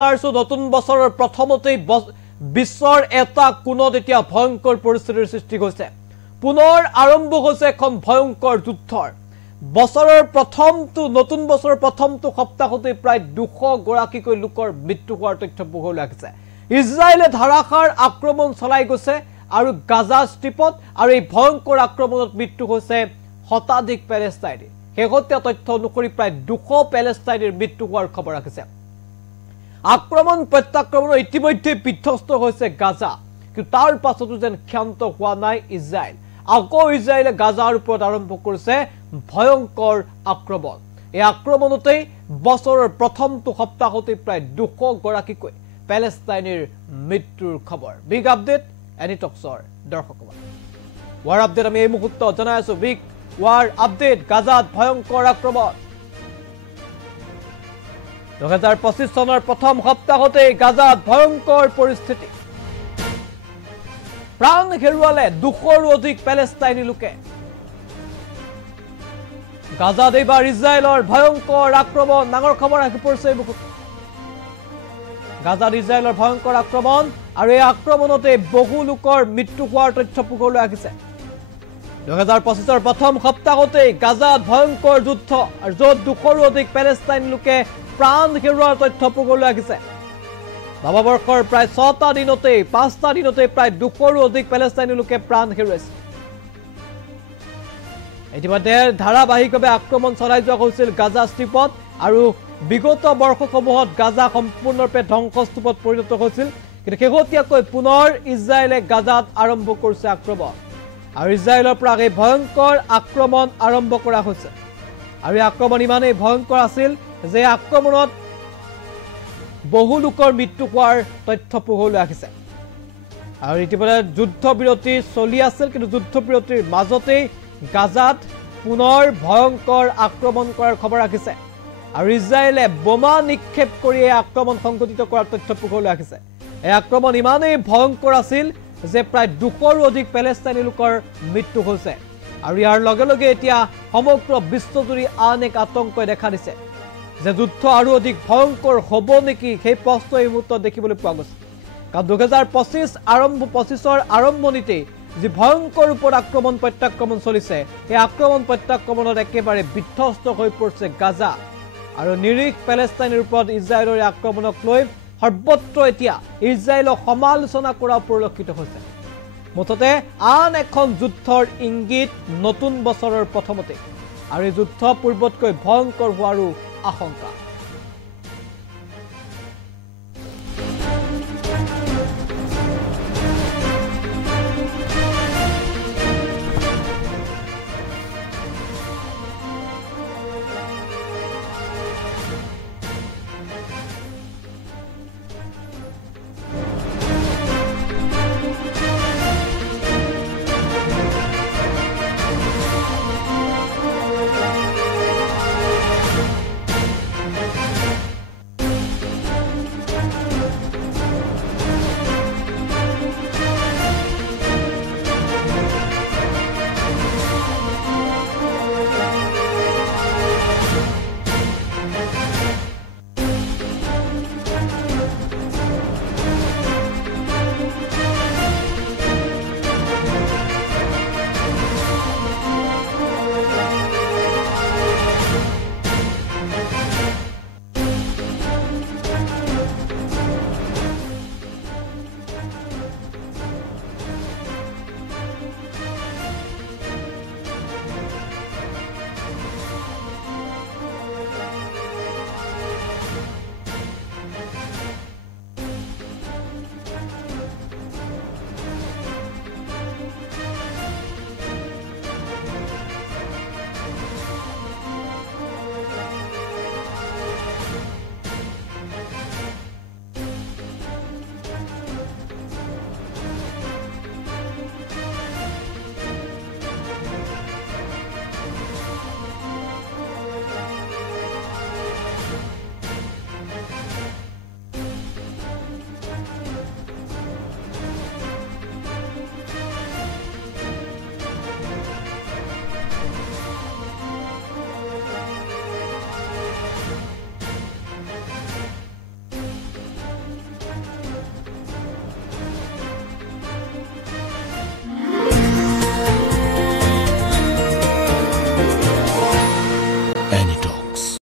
নতুন বছৰৰ প্ৰথমতেই বিশ্বৰ এটা কোণত এতিয়া ভয়ংকৰ পৰিস্থিতিৰ সৃষ্টি হৈছে পুনৰ আৰম্ভ হৈছে এখন ভয়ংকৰ যুদ্ধৰ বছৰৰ প্ৰথমটো নতুন বছৰৰ প্ৰথমটো সপ্তাহতে প্ৰায় 200 গৰাকীকৈ লোকৰ মৃত্যু হোৱাৰ তথ্য পোহৰ লাগিছে ইজৰাইলে ধাৰাসাৰ আক্ৰমণ চলাই গৈছে আৰু গাজা ষ্ট্ৰিপত আৰু এই ভয়ংকৰ আক্ৰমণত মৃত্যু হৈছে শতাধিক পেলেষ্টাইনী শেহতীয়া তথ্য অনুসৰি প্ৰায় 200 পেলেষ্টাইনীৰ মৃত্যু হোৱাৰ খবৰ আহিছে আক্ৰমণ প্ৰত্যাক্ৰমণ ইতিমধ্যে বিধ্বস্ত হৈছে গাজা কিন্তু তাৰ পাছতো যেন ক্ষান্ত হোৱা নাই ইজৰাইল আকৌ ইজৰাইলে গাজাৰ ওপৰত আৰম্ভ কৰিছে ভয়ংকৰ আক্ৰমণ এই আক্ৰমণতে বছৰৰ প্ৰথমটো সপ্তাহতে প্ৰায় 200 গৰাকীকৈ পেলেষ্টাইনীৰ মৃত্যুৰ খবৰ বিগ আপডেট এনি টক্সৰ দৰ্শকসকল ৱাৰ আপডেট আমি এই মুহূৰ্তত জনাই আছো বিগ ৱাৰ আপডেট গাজাত ভয়ংকৰ আক্ৰমণ 2025 চনৰ প্ৰথম সপ্তাহতে গাজাত ভয়ংকৰ পৰিস্থিতি প্ৰাণ হেৰুৱালে 200ৰো অধিক পেলেষ্টাইনী লোকে গাজাত এইবাৰ ইজৰাইলৰ ভয়ংকৰ আক্ৰমণ ডাঙৰ খবৰ আহি পৰিছে গাজাত ইজৰাইলৰ ভয়ংকৰ আক্ৰমণ আৰু এই আক্ৰমণতে বহু লোকৰ মৃত্যু হোৱাৰ তথ্য পোহৰলৈ আহিছে 2025ৰ প্ৰথম সপ্তাহতে গাজাত ভয়ংকৰ যুদ্ধ আৰু য'ত 200ৰো অধিক পেলেষ্টাইনী লোকে প্ৰাণ হেৰুৱাৰ তথ্য পোহৰলৈ আহিছে নৱবৰ্ষৰ প্ৰায় 6টা দিনতে 5টা দিনতে প্ৰায় 200ৰো অধিক পেলেষ্টাইনী লোকে প্ৰাণ হেৰুৱাইছে ইতিমধ্যে ধাৰাবাহিকভাৱে আক্ৰমণ চলাই যোৱা হৈছিল গাজা ষ্ট্ৰিপত আৰু বিগত বৰ্ষসমূহত গাজা সম্পূৰ্ণৰূপে ধ্বংসস্তূপত পৰিণত হৈছিল কিন্তু শেহতীয়াকৈ পুনৰ ইজৰাইলে গাজাত আৰম্ভ কৰিছে আক্ৰমণ আৰু ইজৰাইলৰ পৰা এই ভয়ংকৰ আক্ৰমণ আৰম্ভ কৰা হৈছে আৰু এই আক্ৰমণ ইমানেই ভয়ংকৰ আছিল যে আক্ৰমণত বহু লোকৰ মৃত্যু হোৱাৰ তথ্য পোহৰলৈ আহিছে আৰু ইতিমধ্যে যুদ্ধবিৰতি চলি আছিল কিন্তু যুদ্ধবিৰতিৰ মাজতেই গাজাত পুনৰ ভয়ংকৰ আক্ৰমণ কৰাৰ খবৰ আহিছে আৰু ইজৰাইলে বোমা নিক্ষেপ কৰি এই আক্ৰমণ সংঘটিত কৰাৰ তথ্য পোহৰলৈ আহিছে এই আক্ৰমণ ইমানেই ভয়ংকৰ আছিল যে প্ৰায় 200ৰো অধিক পেলেষ্টাইনী লোকৰ মৃত্যু হৈছে আৰু ইয়াৰ লগে লগে এতিয়া সমগ্ৰ বিশ্বজুৰি আন এক আতংকই দেখা দিছে যে যুদ্ধ আৰু অধিক ভয়ংকৰ হ'ব নেকি সেই প্ৰশ্ন এই মুহূৰ্তত দেখিবলৈ পোৱা গৈছে কাৰণ 2025ৰ আৰম্ভণিতে যি ভয়ংকৰ ৰূপত আক্ৰমণ প্ৰত্যাক্ৰমণ চলিছে এই আক্ৰমণ প্ৰত্যাক্ৰমণত একেবাৰে বিধ্বস্ত হৈ পৰিছে গাজা আৰু নিৰীহ পেলেষ্টাইনীৰ ওপৰত ইজৰাইলৰ আক্ৰমণক লৈ সৰ্বত্ৰ এতিয়া ইজৰাইলক সমালোচনা কৰা পৰিলক্ষিত হৈছে মুঠতে আন এখন যুদ্ধৰ ইংগিত নতুন বছৰৰ প্ৰথমতে আৰু এই যুদ্ধ পূৰ্বতকৈ ভয়ংকৰ হোৱাৰো আশংকা